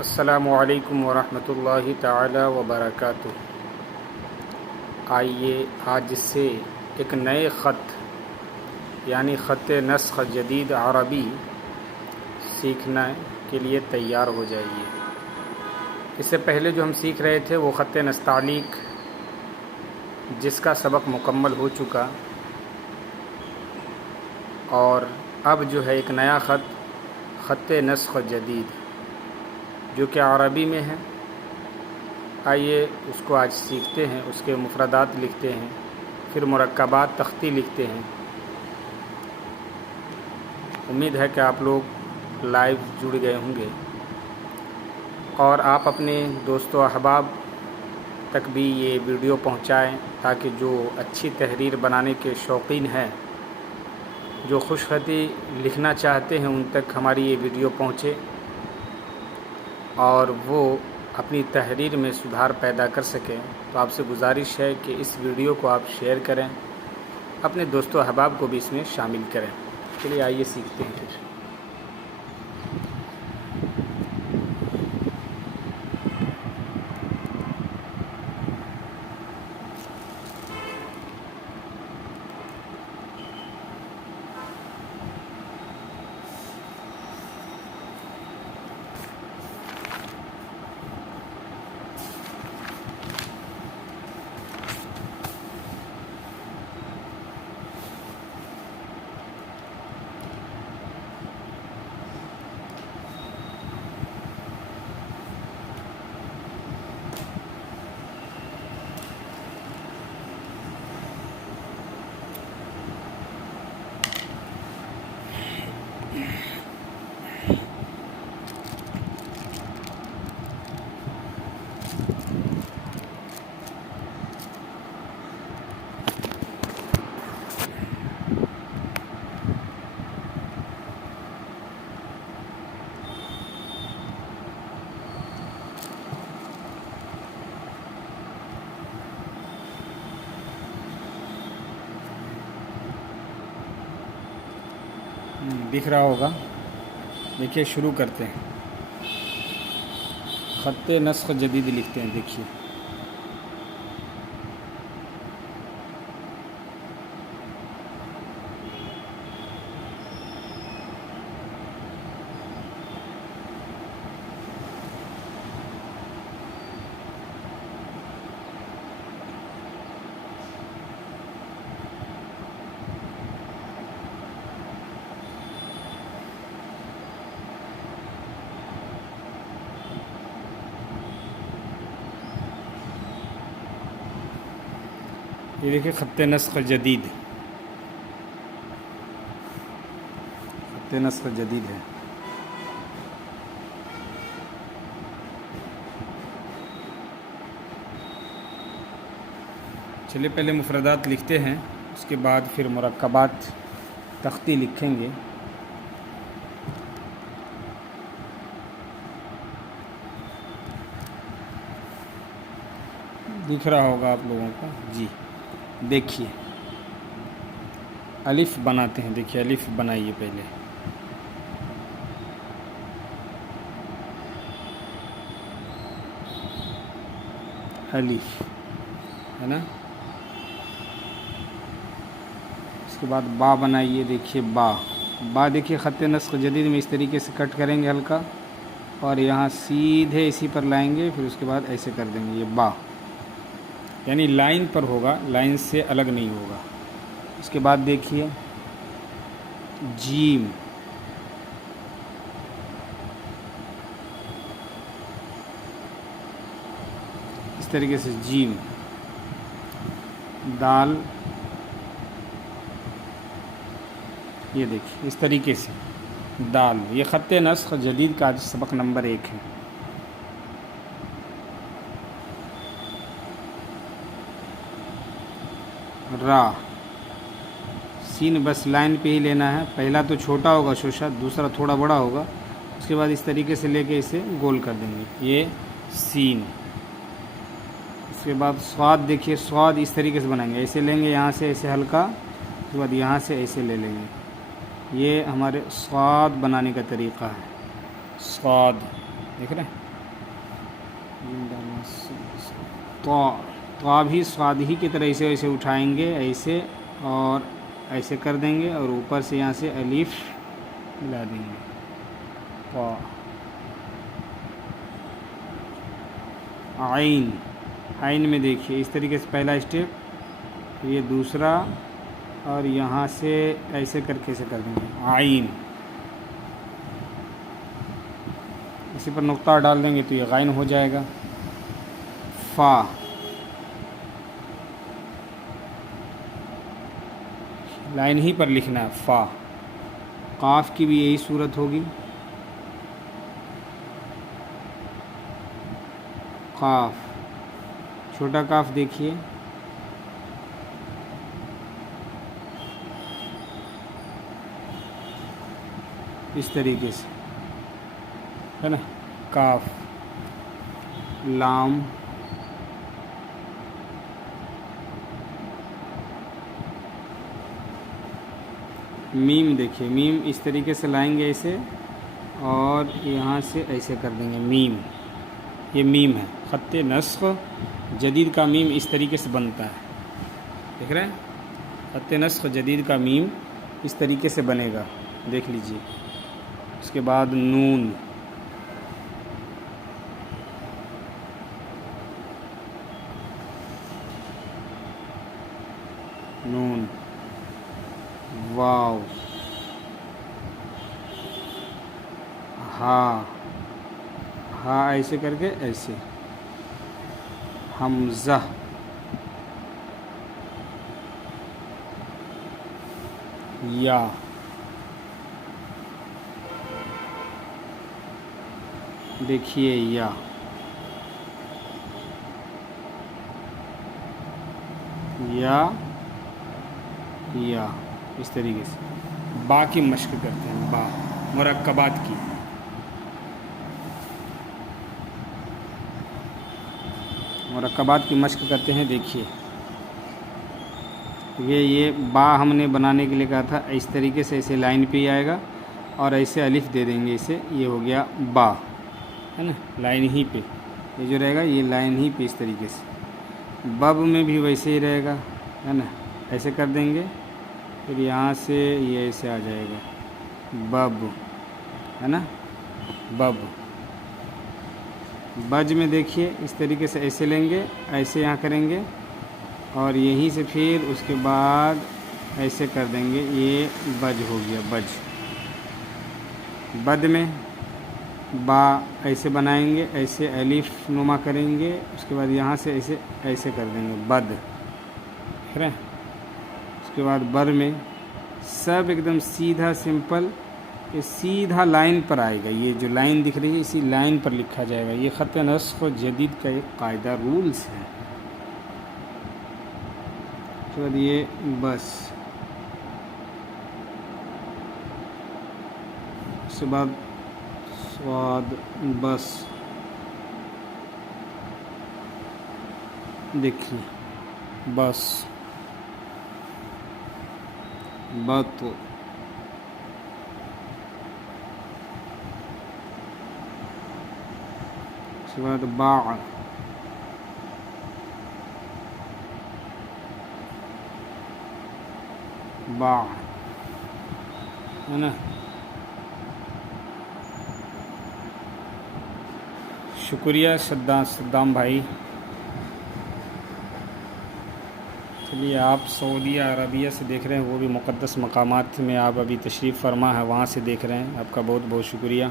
अस्सलामु अलैकुम वरहमतुल्लाहि ताला वबरकातुह। आइए आज से एक नए ख़त यानी ख़त नस्ख़ जदीद अरबी सीखने के लिए तैयार हो जाइए। इससे पहले जो हम सीख रहे थे वो ख़त नस्तालीक, जिसका सबक मुकम्मल हो चुका, और अब जो है एक नया ख़त नस्ख़ जदीद जो कि अरबी में है। आइए उसको आज सीखते हैं। उसके मुफ़रदात लिखते हैं, फिर मुरक्कबात तख्ती लिखते हैं। उम्मीद है कि आप लोग लाइव जुड़ गए होंगे और आप अपने दोस्तों अहबाब तक भी ये वीडियो पहुंचाएं, ताकि जो अच्छी तहरीर बनाने के शौकीन हैं, जो खुशखती लिखना चाहते हैं, उन तक हमारी ये वीडियो पहुंचे और वो अपनी तहरीर में सुधार पैदा कर सकें। तो आपसे गुजारिश है कि इस वीडियो को आप शेयर करें, अपने दोस्तों अहबाब को भी इसमें शामिल करें। चलिए आइए सीखते हैं फिर। दिख रहा होगा। देखिए शुरू करते हैं। ख़त नस्ख़ जदीद लिखते हैं। देखिए ये देखिए ख़त नस्ख़ जदीद, ख़त नस्ख़ जदीद है। चलिए पहले मुफ़रदात लिखते हैं, उसके बाद फिर मुरक्कबात तख्ती लिखेंगे। दिख रहा होगा आप लोगों को जी। देखिए अलिफ बनाते हैं। देखिए अलिफ बनाइए पहले। अलिफ है ना। उसके बाद बा बनाइए। देखिए बा देखिए ख़त नस्ख़ जदीद में इस तरीके से कट करेंगे हल्का, और यहाँ सीधे इसी पर लाएंगे, फिर उसके बाद ऐसे कर देंगे। ये बा यानी लाइन पर होगा, लाइन से अलग नहीं होगा। उसके बाद देखिए जीम, इस तरीके से जीम। दाल, ये देखिए इस तरीके से दाल। ये ख़त नस्ख़ जदीद का आज सबक नंबर 1 है। रा, सीन बस लाइन पे ही लेना है। पहला तो छोटा होगा शोशा, दूसरा थोड़ा बड़ा होगा। उसके बाद इस तरीके से लेके इसे गोल कर देंगे। ये सीन। उसके बाद स्वाद, देखिए स्वाद इस तरीके से बनाएंगे। ऐसे लेंगे यहाँ से ऐसे हल्का, उसके बाद यहाँ से ऐसे ले लेंगे। ये हमारे स्वाद बनाने का तरीक़ा है। स्वाद देख रहे हैं। तो भी स्वाद ही की तरह ऐसे ऐसे उठाएंगे ऐसे और ऐसे कर देंगे और ऊपर से यहाँ से अलिफ मिला देंगे। तो आइन, आइन में देखिए इस तरीके से पहला स्टेप, ये दूसरा, और यहाँ से ऐसे करके ऐसे कर देंगे आइन। इसी पर नुक्ता डाल देंगे तो ये गाइन हो जाएगा। फ़ा, लाइन ही पर लिखना है फ़ा। काफ की भी यही सूरत होगी, काफ, छोटा काफ देखिए, इस तरीके से है ना, काफ, लाम, मीम देखिए, मीम इस तरीके से लाएंगे ऐसे और यहाँ से ऐसे कर देंगे मीम। ये मीम है, ख़त्ते नस्ख़ जदीद का मीम इस तरीके से बनता है, देख रहे हैं, ख़त्ते नस्ख़ जदीद का मीम इस तरीके से बनेगा, देख लीजिए। उसके बाद नून, नून, वाव, हा, हा ऐसे करके ऐसे, हमज़ा, या, देखिए या, इस तरीके से। बा की मश्क करते हैं, बा, मुरक्कबात की। मुरक्कबात की मश्क करते हैं, देखिए ये बा हमने बनाने के लिए कहा था, इस तरीके से ऐसे लाइन पे आएगा और ऐसे अलिफ दे देंगे इसे, ये हो गया बा, है ना, लाइन ही पे, ये जो रहेगा ये लाइन ही पे इस तरीके से। बब में भी वैसे ही रहेगा, है ना, ऐसे कर देंगे, फिर यहाँ से ये ऐसे आ जाएगा बब, है ना, बब। बज में देखिए इस तरीके से ऐसे लेंगे, ऐसे यहाँ करेंगे और यहीं से फिर उसके बाद ऐसे कर देंगे, ये बज हो गया, बज। बद में बा ऐसे बनाएंगे, ऐसे अलिफ नुमा करेंगे, उसके बाद यहाँ से ऐसे ऐसे कर देंगे बद, ठीक है। उसके बाद बर में सब एकदम सीधा सिंपल, ये सीधा लाइन पर आएगा, ये जो लाइन दिख रही है इसी लाइन पर लिखा जाएगा। ये ख़त नस्ख़ जदीद का एक कायदा, रूल्स है। उसके बाद ये बस, उसके बाद स्वाद, बस, देखिए बस, बत, उसके बाद बा, बा, है ना। शुक्रिया सद्दाम भाई। चलिए, आप सऊदी अरबिया से देख रहे हैं, वो भी मुक़द्दस मकामात में आप अभी तशरीफ़ फरमा है, वहाँ से देख रहे हैं, आपका बहुत बहुत शुक्रिया।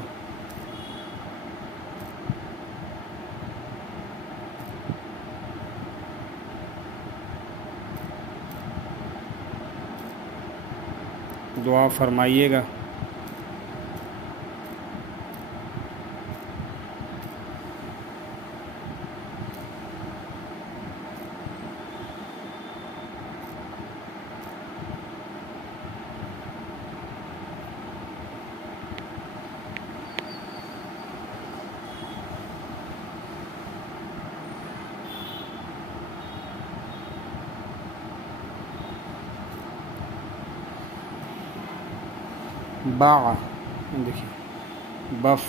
दुआ फरमाइएगा। बा, देखिए बफ,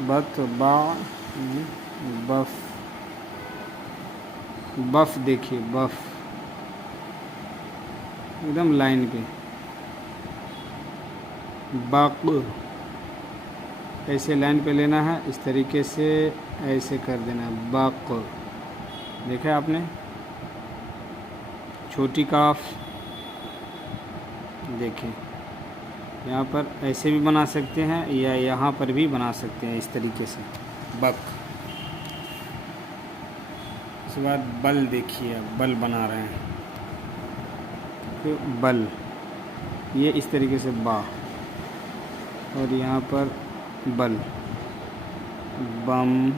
बत बा बफ, बफ देखिए बफ एकदम लाइन पे। बाक ऐसे लाइन पे लेना है, इस तरीके से ऐसे कर देना है बाक। देखा आपने? छोटी काफ देखें, यहाँ पर ऐसे भी बना सकते हैं या यहाँ पर भी बना सकते हैं इस तरीके से बक। उसके बाद बल देखिए, बल बना रहे हैं तो बल, ये इस तरीके से बा, और यहाँ पर बल, बम,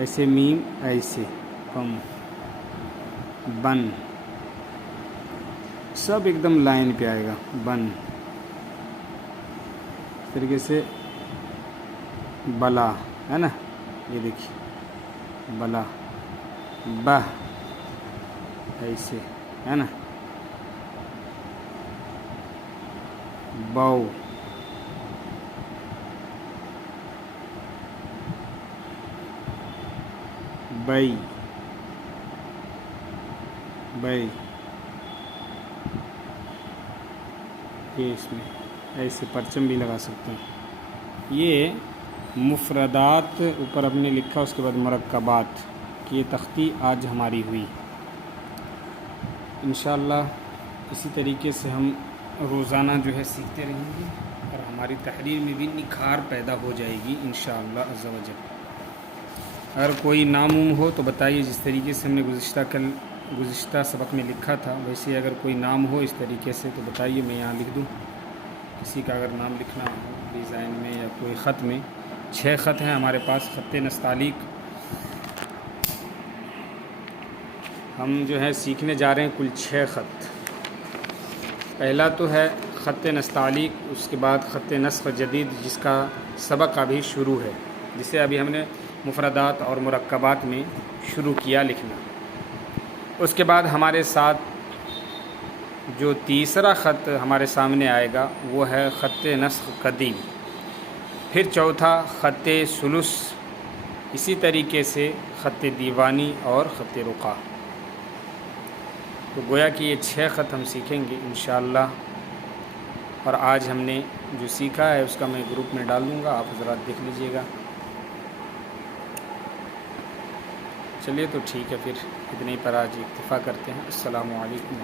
ऐसे मीम, ऐसे बम, बन, सब एकदम लाइन पे आएगा। बन इस तरीके से बला है ना, ये देखिए बला, बह ऐसे है ना, बाऊ, बई, बई, ये इसमें ऐसे परचम भी लगा सकते हैं। ये मुफरदात ऊपर अपने लिखा, उसके बाद मुरक्कबात की ये तख्ती आज हमारी हुई। इंशाअल्लाह इसी तरीके से हम रोज़ाना जो है सीखते रहेंगे और हमारी तहरीर में भी निखार पैदा हो जाएगी इंशाअल्लाह अज़्ज़ा व जल। अगर कोई नामुम हो तो बताइए, जिस तरीके से हमने गुज़िश्ता सबक में लिखा था वैसे अगर कोई नाम हो इस तरीके से तो बताइए, मैं यहाँ लिख दूँ। किसी का अगर नाम लिखना हो डिज़ाइन में या कोई ख़त में, 6 ख़त हैं हमारे पास, ख़त नस्तालीक। हम जो है सीखने जा रहे हैं कुल 6 ख़त। पहला तो है ख़त नस्तालीक, उसके बाद ख़त नस्ख़ जदीद जिसका सबक अभी शुरू है, जिसे अभी हमने मुफरदात और मुरक्कबात में शुरू किया लिखना। उसके बाद हमारे साथ जो तीसरा ख़त हमारे सामने आएगा वो है ख़त नस्ख़ कदीम। फिर चौथा ख़त सुलुस, इसी तरीके से ख़त दीवानी और ख़त रुक़ा। तो गोया कि ये 6 ख़त हम सीखेंगे इंशाअल्लाह। और आज हमने जो सीखा है उसका मैं ग्रुप में डाल दूँगा, आप हज़रात देख लीजिएगा। चलिए तो ठीक है, फिर इतने पर आज इक्तिफ़ा करते हैं। अस्सलामु अलैकुम।